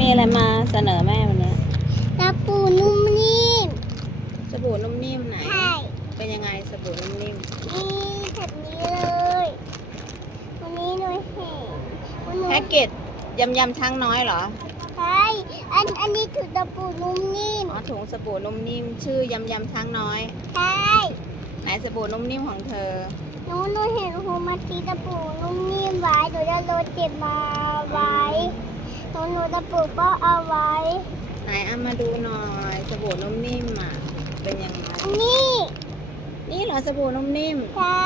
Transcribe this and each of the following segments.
มีอะไรมาเสนอแม่วันนี้ตะปูนุ่มนิ่มสบู่นุ่มนิ่มไหน ใช่เป็นยังไงสบู่นุ่มนิ่มนี่แบบนี้เลย วันนี้หนูเห็นวันหนูแพ็กเกจยำยำช้างน้อยเหรอ ใช่อันอันนี้คือตะปูนุ่มนิ่ม อ๋อถุงสบู่นุ่มนิ่ม ชื่อยำยำช้างน้อย ใช่ไหนสบู่นุ่มนิ่มของเธอ หนูหนูเห็นครูมาตีตะปูนุ่มนิ่มไว้หนูจะโรยเจ็บมาไว้ หนูหนูตะปูก็เอาไว้ ไหนเอามาดูหน่อยสบู่นุ่มนิ่มอะเป็นยังไงอันนี้นี่เหรอสบู่นุ่มนิ่ม ใช่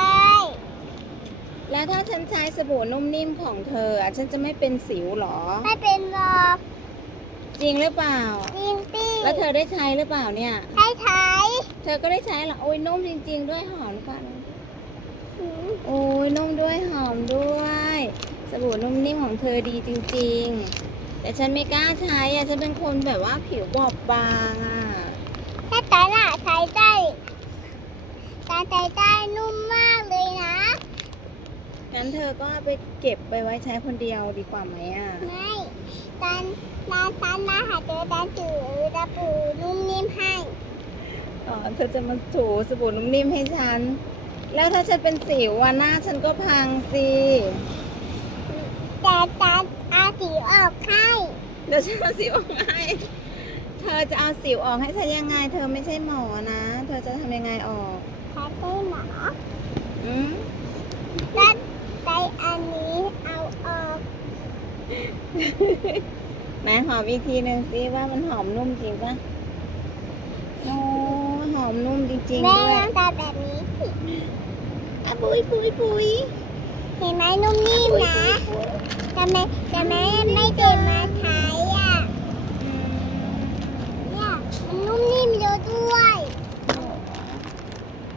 แล้วถ้าฉันใช้สบู่นุ่มนิ่มของเธออะฉันจะไม่เป็นสิวเหรอ ไม่เป็นหรอกจริงหรือเปล่า จริงตีแล้วเธอได้ใช้หรือเปล่าเนี่ยให้ไทยเธอก็ได้ใช้เหรอโอ้ยนุ่มจริง ๆ ด้วยหอมค่ะอืมโอ้ยนุ่มด้วยหอมด้วย สบู่นุ่มนิ่มของเธอดีจริง ๆ แต่ฉันไม่กล้าใช้อะฉันเป็นคนแบบว่าผิวบอบบางอะถ้าตาหน้าใช้ได้ตาใช้ได้นุ่มมากเลยนะงั้นเธอก็เอาไปเก็บไปไว้ใช้คนเดียวดีกว่าไหมอะไม่ตาตาตาหน้าหาเจอตาจือตาปูนุ่มนิ่มให้อ๋อเธอจะมาถูสบู่นุ่มนิ่มให้ฉัน แล้วถ้าฉันเป็นสิววันหน้าฉันก็พังสิ แต่ตาอาสีออกให้ เดี๋ยวฉันเอาสิวออกให้เธอจะเอาสิวออกให้ฉันยังไง เธอไม่ใช่หมอนะ เธอจะทำยังไงออก ใช้ได้หมออืมแล้วใช้อันนี้เอาออกไหนหอมอีกทีหนึ่งสิว่ามันหอมนุ่มจริงปะโอ้หอมนุ่มจริงๆแม่ด้วยต้องตาแบบนี้สิอะปุยปุยปุยเห็นไหมนุ่มนิ่มนะปุยปุยแต่แม่แต่แม่ไม่เจ็บมาทา